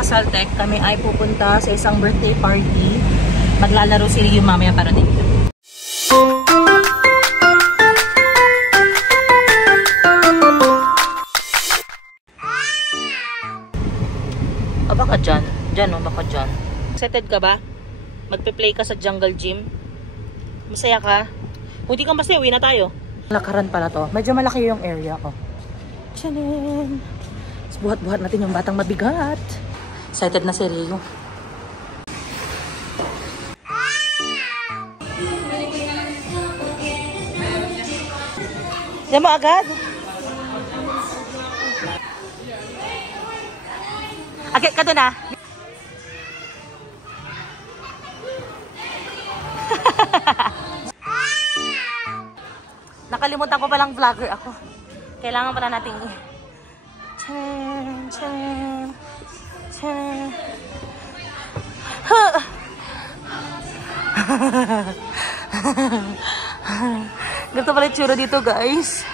Saltec, kami ay pupunta sa isang birthday party. Maglalaro si Rio mamaya para dito. O baka dyan. Dyan o, baka dyan. Excited ka ba? Magpe-play ka sa jungle gym? Masaya ka? Kung di ka masaya, uwi na tayo. Lakaran pala to. Medyo malaki yung area ko. Tiyanin! Buhat-buhat natin yung batang mabigat. Excited na si Rio. Yan mo agad? Agad ka doon ah. Nakalimutan ko palang vlogger ako. Kailangan pala nating ganito pala yung tsura dito, guys.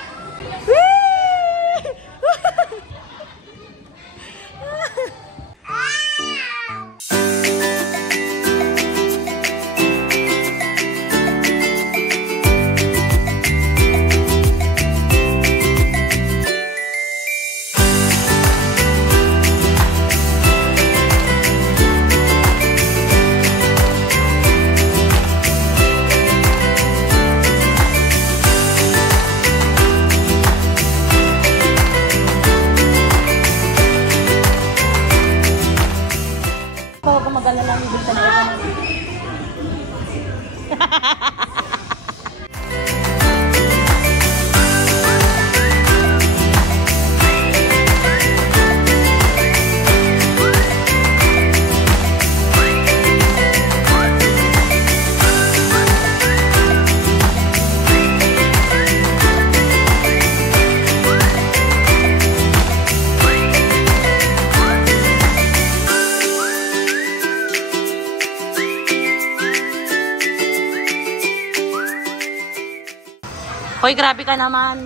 Hoy, grabe ka naman.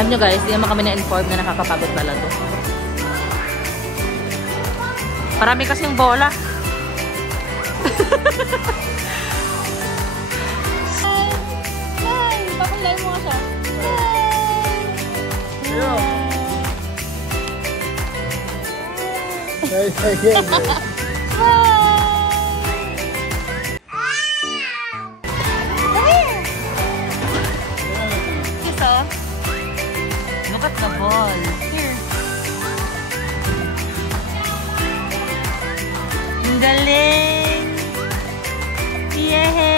Alam nyo guys, di naman kami na-inform na nakakapagod pala to. Marami kasing bola. Hi! Pakulay mo siya. Hi! Look at the ball. Here. Ang galing! Yay!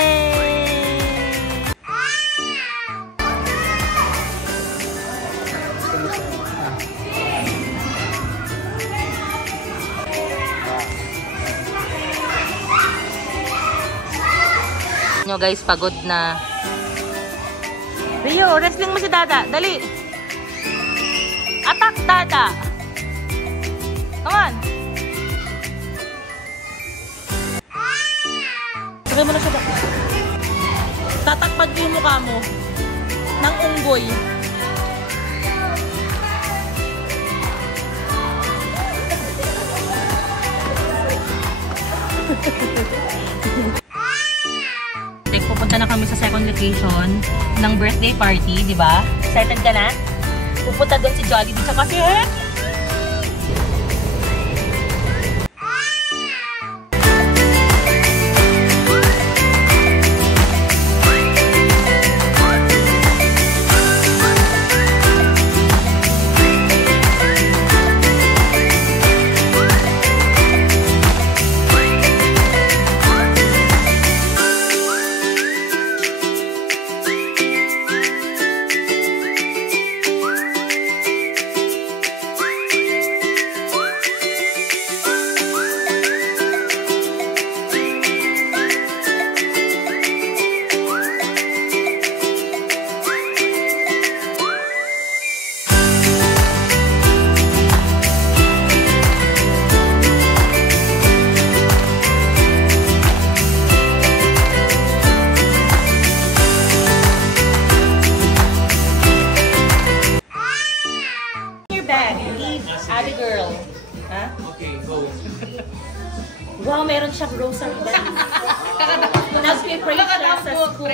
Nyo guys, pagod na. Rio, wrestling mo si Dada. Dali! Attack, Dada! Come on! Sabay mo na siya ba? Tatakpad yung mukha mo ng unggoy. Pupunta na kami sa second location ng birthday party, di ba? Excited ka na? Pupunta doon si Jollibee tsaka si meron siyang rosary bell. Nag-pray siya sa school.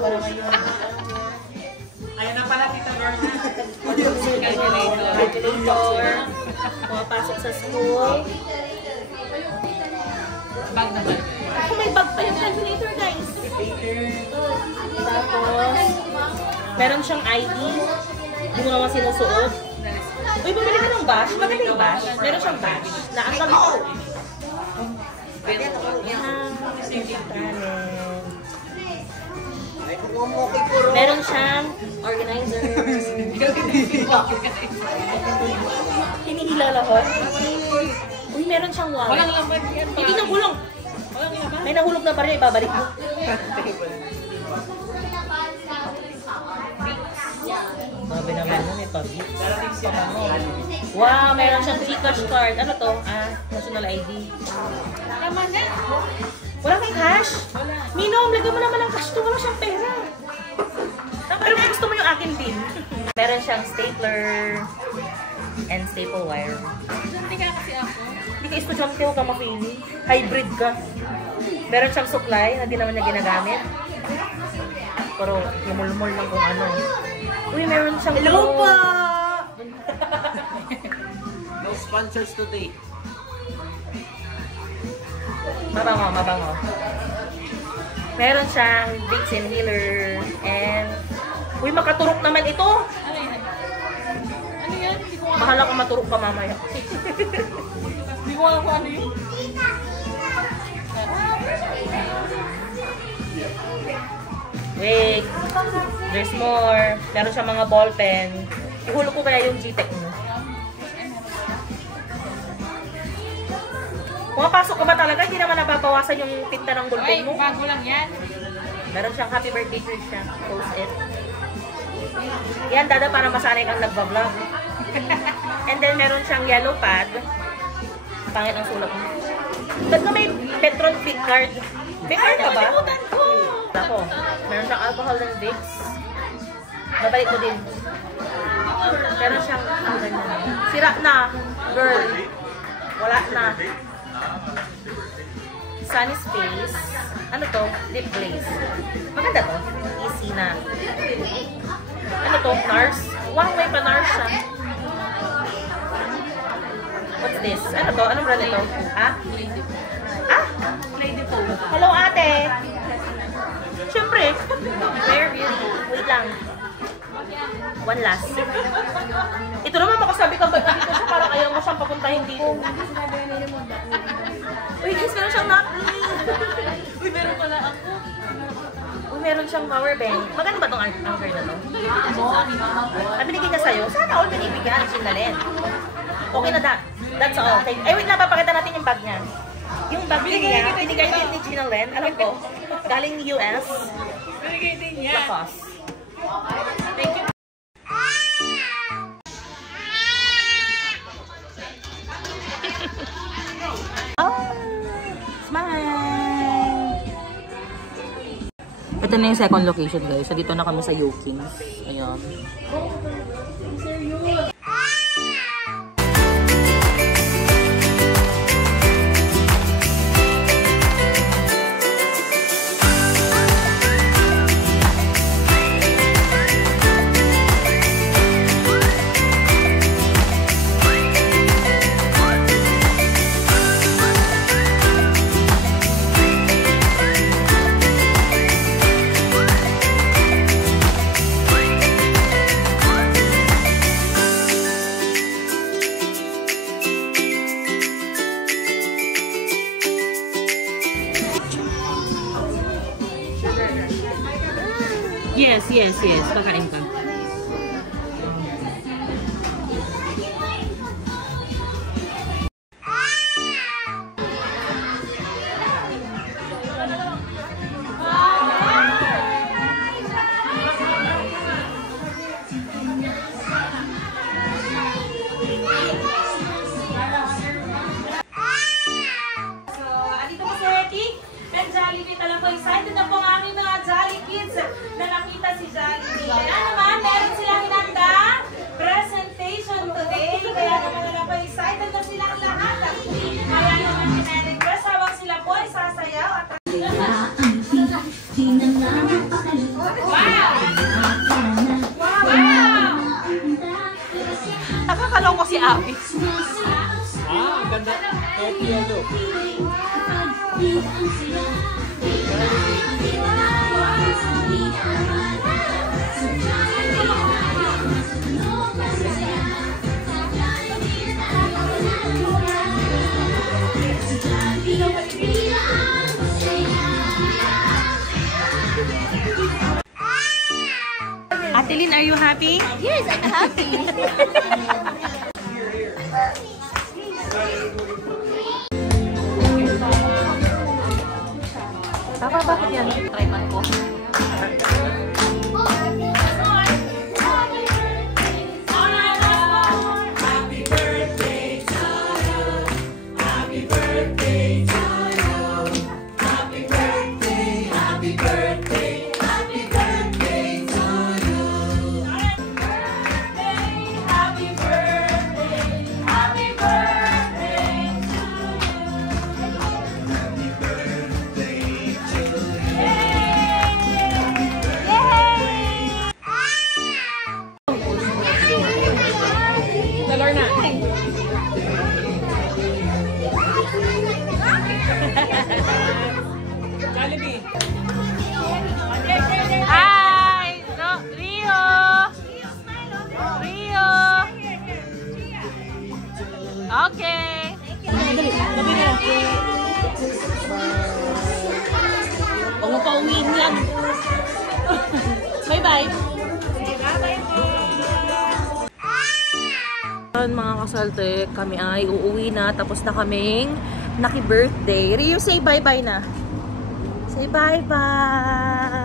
Para ngayon. Ayan na pala, Tita Lorna. Calculator. Pumapasok sa school. Bag na ba? May bag pa yung calculator, guys. Tapos, meron siyang ID. Hindi mo naman sinusuot. Uy, bumili ka ng bash. Maganda yung bash. Meron siyang bash. Na ang gabi ko. Meron siyang organizer. Hinihila lahat. Uy, meron siyang wallet. Walang laman yan. Hindi nahulog. Walang laman. May nahulog na baril, ibabalik mo. Sabi naman nun, may public. Wow, meron siyang Gcash card. Ano to? National ID. Laman yan. Wala kang cash? Minom, lagyan mo naman ng cash to. Wala siyang pera. Pero kung gusto mo yung akin din. Meron siyang stapler and staple wire. Hindi ka kasi ako. Hindi ka estudyante, huwag ka mapili. Hybrid ka. Meron siyang supply na di naman niya ginagamit. Pero lumulmol lang kung ano. Uy, meron siyang... Hello po! No sponsors today. Mabango, mabango. Meron siyang Vicks inhaler and... Uy, makaturok naman ito! Ano yan? Ano yan? Hindi ko Bahala ka maturok ka mamaya. Hindi ko alam kung ano yun. Wait, there's more. Meron siyang mga ball pen. Ihulog ko kaya yung Gtech mo. Pumapasok ka ba talaga? Hindi naman nababawasan yung tinta ng ballpen Ay, mo. bago lang yan. Meron siyang happy birthday cake siya. Post-it. Yan, dada, para masanay kang nagbablog. And then, meron siyang yellow pad. Pangit ang sulat mo. Ba't ka may Petron Pick card? Pick card ka ba? Ako. Meron siyang alcohol and Vicks. Babalik ko din. Meron siyang sira na. Girl. Wala na. Sunny Space. Ano to? Lip glaze. Maganda to. Easy na. Ano to? NARS? Wow, may pa NARS siya. What's this? Ano to? Anong brand ito? Ah? Ah? Hello, ate. Siyempre. Rare Beauty. Wait lang. One last. Ito naman makasabi ka ba dito siya parang ayaw mo siyang papuntahin dito. Uy, guys, meron siyang napkin. Uy, meron pala ako. Uy, meron siyang power bank. Maganda ba itong anchor na to? Binigay niya sa'yo? Sana all binibigyan. Sinalin. Okay na that's all. Okay. Ay, wait na, papakita natin yung bag niya. Yung bag niya, binigay din ni Gina Len. Alam ko, galing US. Binigay din yan. Lacoste. Thank you. Smile! Ito na yung second location, guys. So, dito na kami sa Yokings. Ayan. Yes. Pakain ka. Jollibee talaga po. Excited na po ang aming mga Jolly Kids na nakita si Jollibee. Kaya naman, Abby. Ah, ang ganda. 30 yellow. Atelin, are you happy? Yes, I'm happy. Papa, bakit yan? Try man ko. Hi! No, Rio! Rio! Okay! Huwag mo pa-uwiin yan. Bye-bye! Mga kasalte, kami ay uuwi na. Tapos na kaming naki-birthday. Rio, say bye-bye na. Say bye-bye!